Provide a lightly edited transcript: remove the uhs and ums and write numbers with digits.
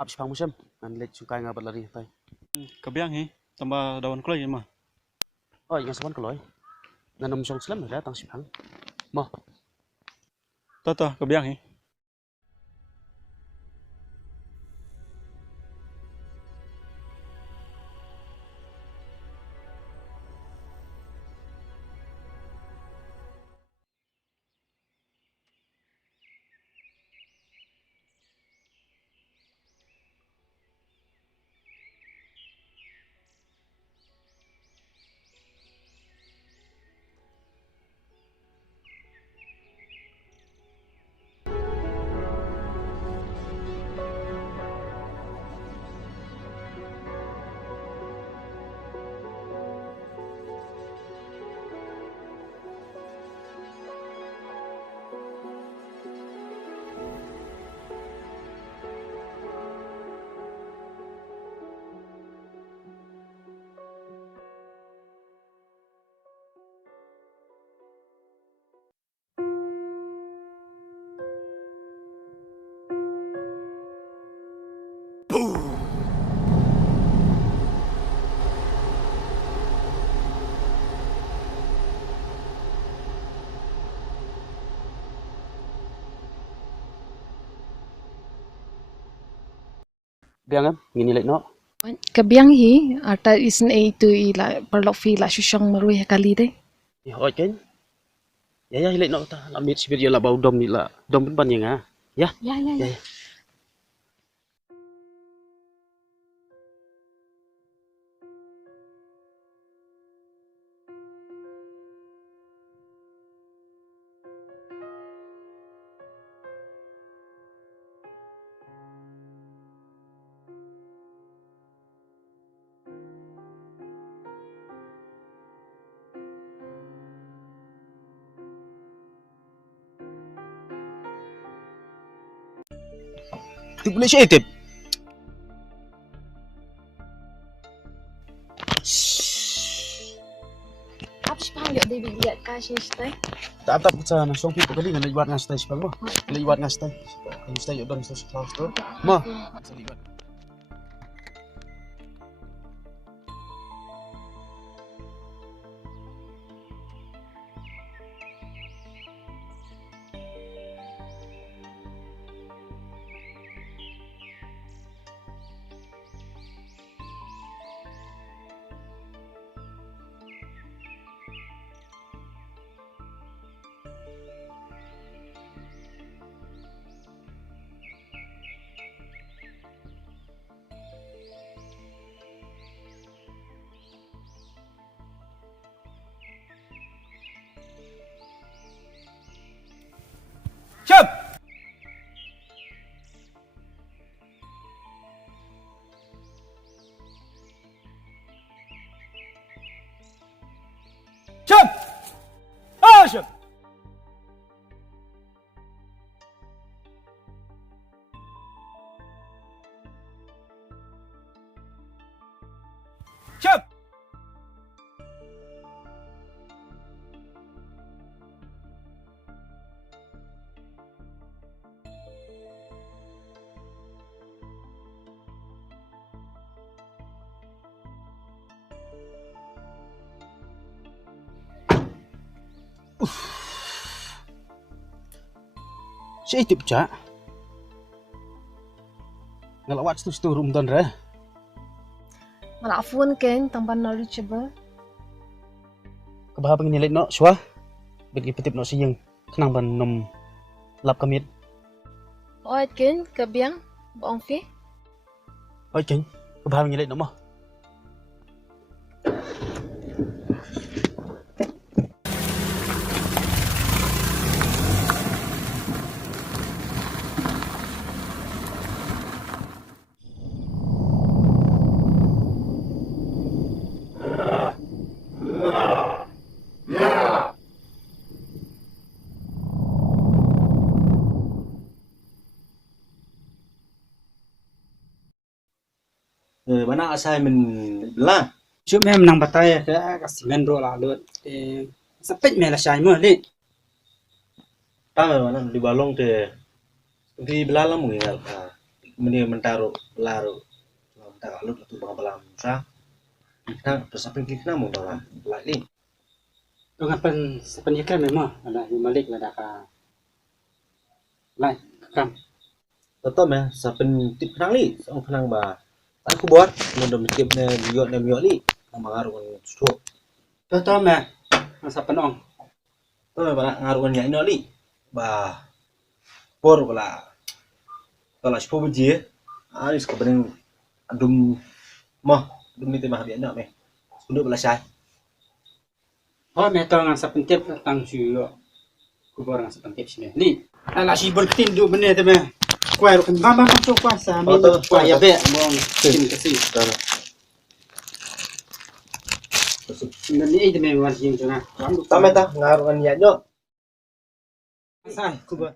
Abis pang musim, nanti suka ngabat lari tay. Kebiang hi, tambah daun kelai mah. Oh, yang saban keloy. Nanam song selam ada tang sipang. Mah, Tata kebiang hi. biang em, ngini lek no. Kabiang hi, ata isen e tu ila perlok fi la shushong marui kali de. Ya, oi kan. Ya lek no ta, amit sibir ya la bau dom ni la, dom ban yang ah. Ya, Ya. ya. Tip boleh sih tip. Abis pang yo de lihat kasih stay. Tatap sa na song pipo kali nga liwat nga stay sipang mo. Liwat nga stay. Kayo stay yo dom sa house to. Mah, sa liwat. Siap. Siap. Action. Siap. Si itip ca. Ngalawat stu rum don re. Malafun ken tampan knowledgeable. Kebaha pang nilai no swa. Bagi petip no siyang kenang ban nom lap kamit. Oit ken kabiang bong fi. Oi ken. Kebaha pang nilai no mo. Bana asai mình la Chú em nang batay cái cement roll là luôn thì sắp hết mẹ là sai mưa đi ta mà bana di balong te di belala mungkin meni mentaro laro mentaro lu tu bang balam sa kita bersapin kita mau dalam lagi Ngapan sepenyekan memang ada malik lah dah ka. Lai kam. tetap ya sapin tip kenang li sang kenang ba aku buat mudah mikir ne miot li ngaruh kan stroke Toto meh. Masa penong. tu ba ngaruh kan nyai li ba por bala kalau sepupu je anis kebening adum mah dum ni temah biak nak meh sunduk bala sai Oh meh tong sa pentip tang su kubur sa pentip sini. Li. Ala si bertin du bener tu meh. Kuai ro kan mama macam kuasa mi kuai ya be mong tin kasi. Ni ide meh war jing tu na. tameta ngaruh kan nyai Sai kubur.